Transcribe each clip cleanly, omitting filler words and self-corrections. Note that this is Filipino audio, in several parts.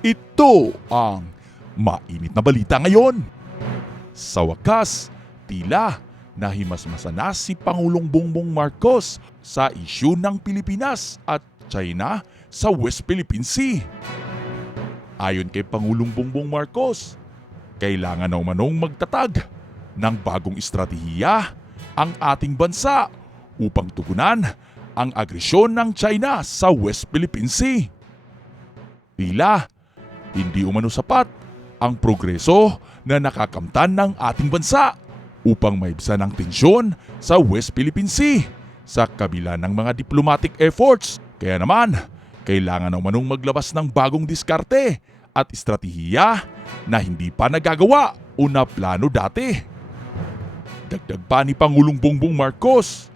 Ito ang mainit na balita ngayon. Sa wakas, tila nahimasmasa na si Pangulong Bongbong Marcos sa isyu ng Pilipinas at China sa West Philippine Sea. Ayon kay Pangulong Bongbong Marcos, kailangan na umanong magtatag ng bagong estratehiya ang ating bansa upang tugunan ang agresyon ng China sa West Philippine Sea. Tila hindi umano sapat ang progreso na nakakamtan ng ating bansa upang maibsan ang tensyon sa West Philippine Sea sa kabila ng mga diplomatic efforts. Kaya naman, kailangan na umanong maglabas ng bagong diskarte at estratehiya na hindi pa nagagawa o naplano dati. Dagdag pa ni Pangulong Bongbong Marcos,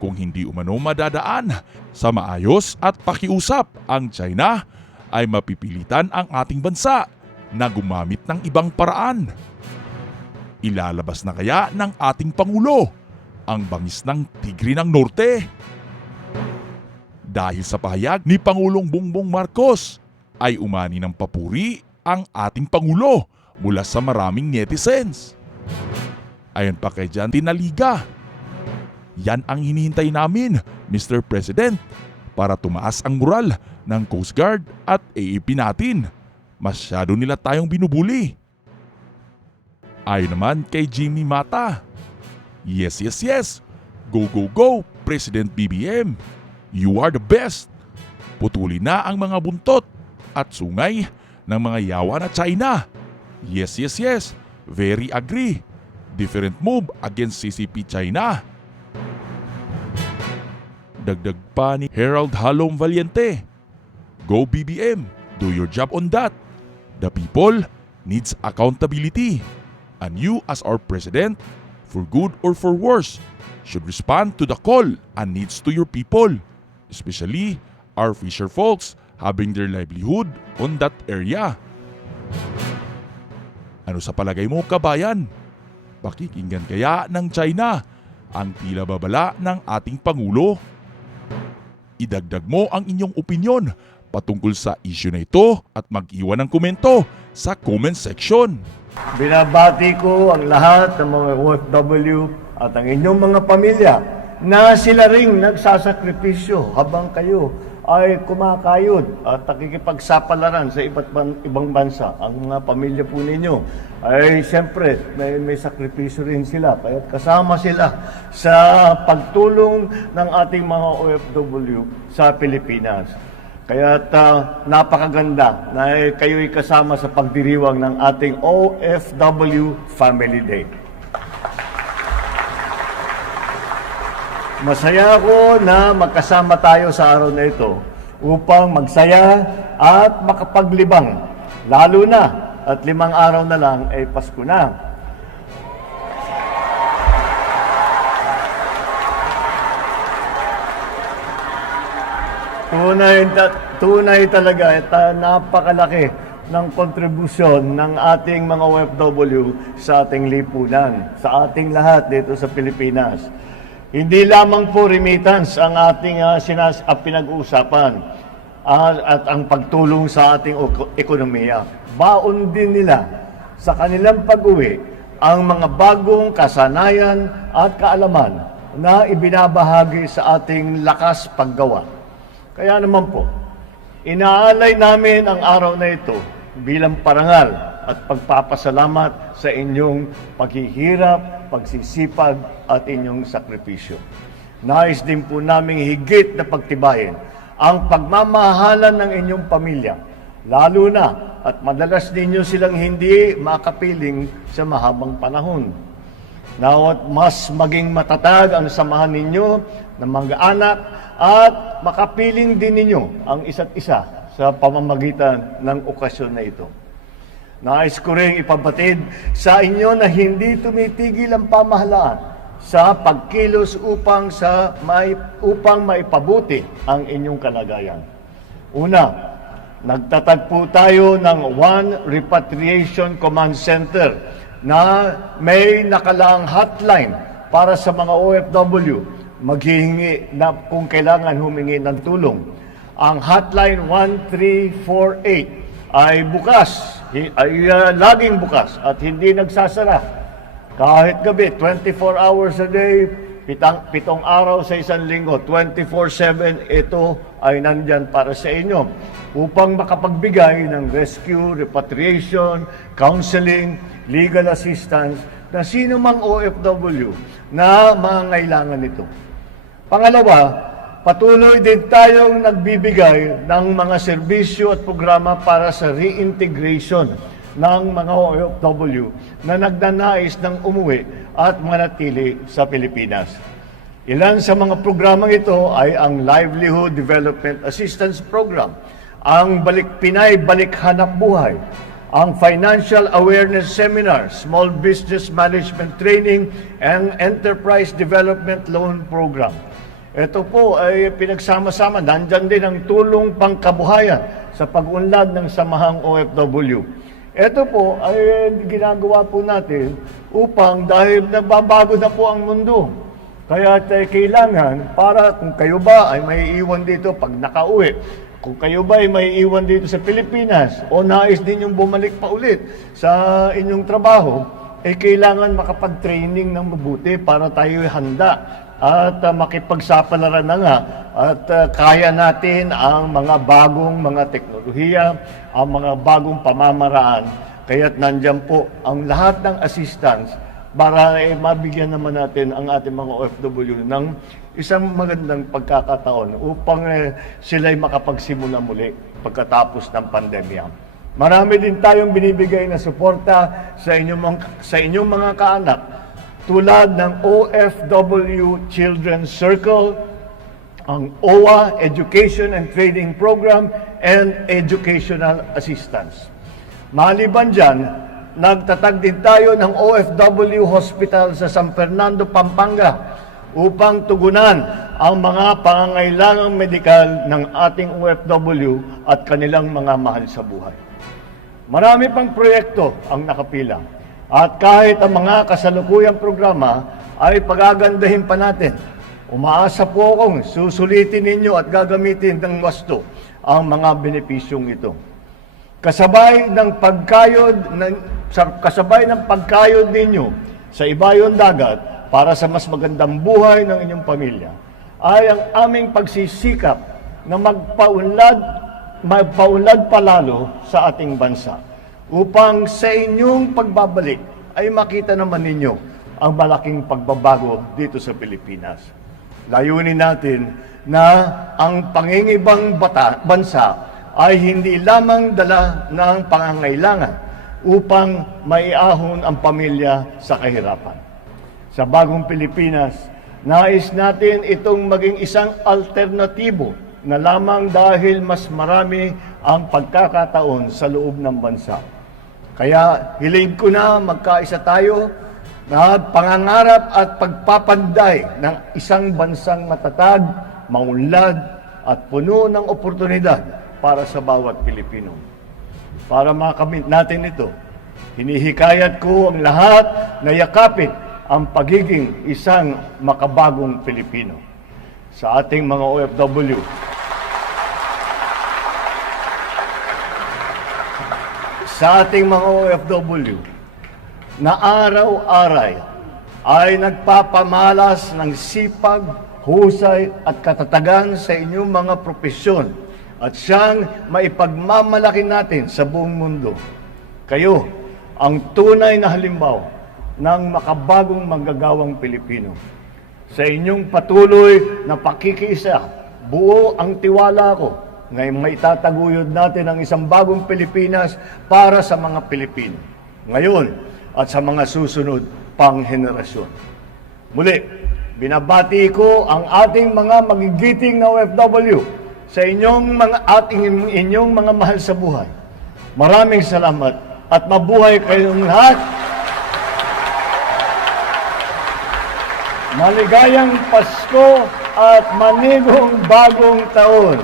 kung hindi umano madadaan sa maayos at pakiusap ang China, ay mapipilitan ang ating bansa na gumamit ng ibang paraan. Ilalabas na kaya ng ating Pangulo ang bangis ng Tigre ng Norte? Dahil sa pahayag ni Pangulong Bongbong Marcos, ay umani ng papuri ang ating Pangulo mula sa maraming netizens. Ayon pa kay Jan Tinaliga, yan ang hinihintay namin, Mr. President, para tumaas ang moral ng Coast Guard at AAP natin. Masyado nila tayong binubuli. Ayon naman kay Jimmy Mata, yes, yes, yes, go, go, go, President BBM. You are the best. Putulin na ang mga buntot at sungay ng mga yawa na China. Yes, yes, yes, very agree. Different move against CCP China. Dagdag pa ni Herald Halom Valiente, go BBM, do your job on that. The people needs accountability. And you as our president, for good or for worse, should respond to the call and needs to your people, especially our fisher folks having their livelihood on that area. Ano sa palagay mo, kabayan? Pakikinggan kaya ng China ang tila babala ng ating Pangulo? Idagdag mo ang inyong opinyon patungkol sa issue na ito at mag-iwan ng komento sa comment section. Binabati ko ang lahat ng mga OFW at ang inyong mga pamilya na sila ring nagsasakripisyo habang kayo ay kumakayod at nakikipagsapalaran sa ibang bansa. Ang mga pamilya po ninyo ay siyempre may sakripisyo rin sila. Kaya kasama sila sa pagtulong ng ating mga OFW sa Pilipinas. Kaya napakaganda na kayo'y kasama sa pagdiriwang ng ating OFW Family Day. Masaya ako na magkasama tayo sa araw na ito upang magsaya at makapaglibang. Lalo na at 5 araw na lang ay Pasko na. Tunay talaga at napakalaki ng kontribusyon ng ating mga OFW sa ating lipunan, sa ating lahat dito sa Pilipinas. Hindi lamang po remittance ang ating pinag-uusapan at ang pagtulong sa ating ekonomiya. Baon din nila sa kanilang pag-uwi ang mga bagong kasanayan at kaalaman na ibinabahagi sa ating lakas paggawa. Kaya naman po, inaalay namin ang araw na ito bilang parangal at pagpapasalamat sa inyong paghihirap, pagsisipag at inyong sakripisyo. Nais din po naming higit na pagtibayin ang pagmamahalan ng inyong pamilya, lalo na at madalas ninyo silang hindi makapiling sa mahabang panahon. Nawat mas maging matatag ang samahan ninyo ng mga anak at makapiling din ninyo ang isa't isa sa pamamagitan ng okasyon na ito. Nais ko rin ipabatid sa inyo na hindi tumitigil ang pamahalaan sa pagkilos upang maipabuti ang inyong kalagayan. Una, nagtatagpo tayo ng One Repatriation Command Center na may nakalaang hotline para sa mga OFW maghihingi na kung kailangan humingi ng tulong. Ang hotline 1348 ay bukas, laging bukas at hindi nagsasara. Kahit gabi, 24 hours a day, pitong araw sa isang linggo, 24/7, ito ay nandyan para sa inyo upang makapagbigay ng rescue, repatriation, counseling, legal assistance na sino mang OFW na mangangailangan nito. Pangalawa, patuloy din tayong nagbibigay ng mga serbisyo at programa para sa reintegration ng mga OFW na nagnanais ng umuwi at manatili sa Pilipinas. Ilan sa mga programang ito ay ang Livelihood Development Assistance Program, ang Pinay Balik Hanap Buhay, ang Financial Awareness Seminar, Small Business Management Training, and Enterprise Development Loan Program. Ito po ay pinagsama-sama, nandyan din ang tulong pangkabuhayan sa pag-unlad ng samahang OFW. Ito po ay ginagawa po natin upang dahil nagbabago na po ang mundo. Kaya kailangan para kung kayo ba ay may iwan dito pag nakauwi, kung kayo ba ay may iwan dito sa Pilipinas o nais din yung bumalik pa ulit sa inyong trabaho, ay kailangan makapag-training ng mabuti para tayo handa at makipagsapalaran na nga at kaya natin ang mga bagong mga teknolohiya, ang mga bagong pamamaraan. Kaya't nandyan po ang lahat ng assistance para mabigyan naman natin ang ating mga OFW ng isang magandang pagkakataon upang sila'y makapagsimula muli pagkatapos ng pandemya. Marami din tayong binibigay na suporta sa inyong mga kaanak tulad ng OFW Children's Circle, ang OWA Education and Training Program, and Educational Assistance. Maliban dyan, nagtatag din tayo ng OFW Hospital sa San Fernando, Pampanga upang tugunan ang mga pangangailangang medikal ng ating OFW at kanilang mga mahal sa buhay. Marami pang proyekto ang nakapila. At kahit ang mga kasalukuyang programa ay pagagandahin pa natin, umaasa po akong susulitin ninyo at gagamitin ng wasto ang mga benepisyong ito. Kasabay ng pagkayod ninyo sa ibayong dagat para sa mas magandang buhay ng inyong pamilya, ay ang aming pagsisikap na magpaunlad palalo sa ating bansa upang sa inyong pagbabalik ay makita naman ninyo ang malaking pagbabago dito sa Pilipinas. Layunin natin na ang pangingibang bansa ay hindi lamang dala ng pangangailangan upang maiahon ang pamilya sa kahirapan. Sa bagong Pilipinas, nais natin itong maging isang alternatibo na lamang dahil mas marami ang pagkakataon sa loob ng bansa. Kaya hiling ko na magkaisa tayo na pangangarap at pagpapanday ng isang bansang matatag, maunlad at puno ng oportunidad para sa bawat Pilipino. Para makamit natin ito, hinihikayat ko ang lahat na yakapin ang pagiging isang makabagong Pilipino. Sa ating mga OFW, na araw-aray ay nagpapamalas ng sipag, husay at katatagan sa inyong mga propesyon at siyang maipagmamalaki natin sa buong mundo. Kayo ang tunay na halimbawa ng makabagong manggagawang Pilipino. Sa inyong patuloy na pakikiisa, buo ang tiwala ko ngayon may tataguyod natin ang isang bagong Pilipinas para sa mga Pilipino, ngayon at sa mga susunod pang henerasyon. Muli, binabati ko ang ating mga magigiting na OFW sa inyong mga mahal sa buhay. Maraming salamat at mabuhay kayong lahat. Maligayang Pasko at manigong bagong taon.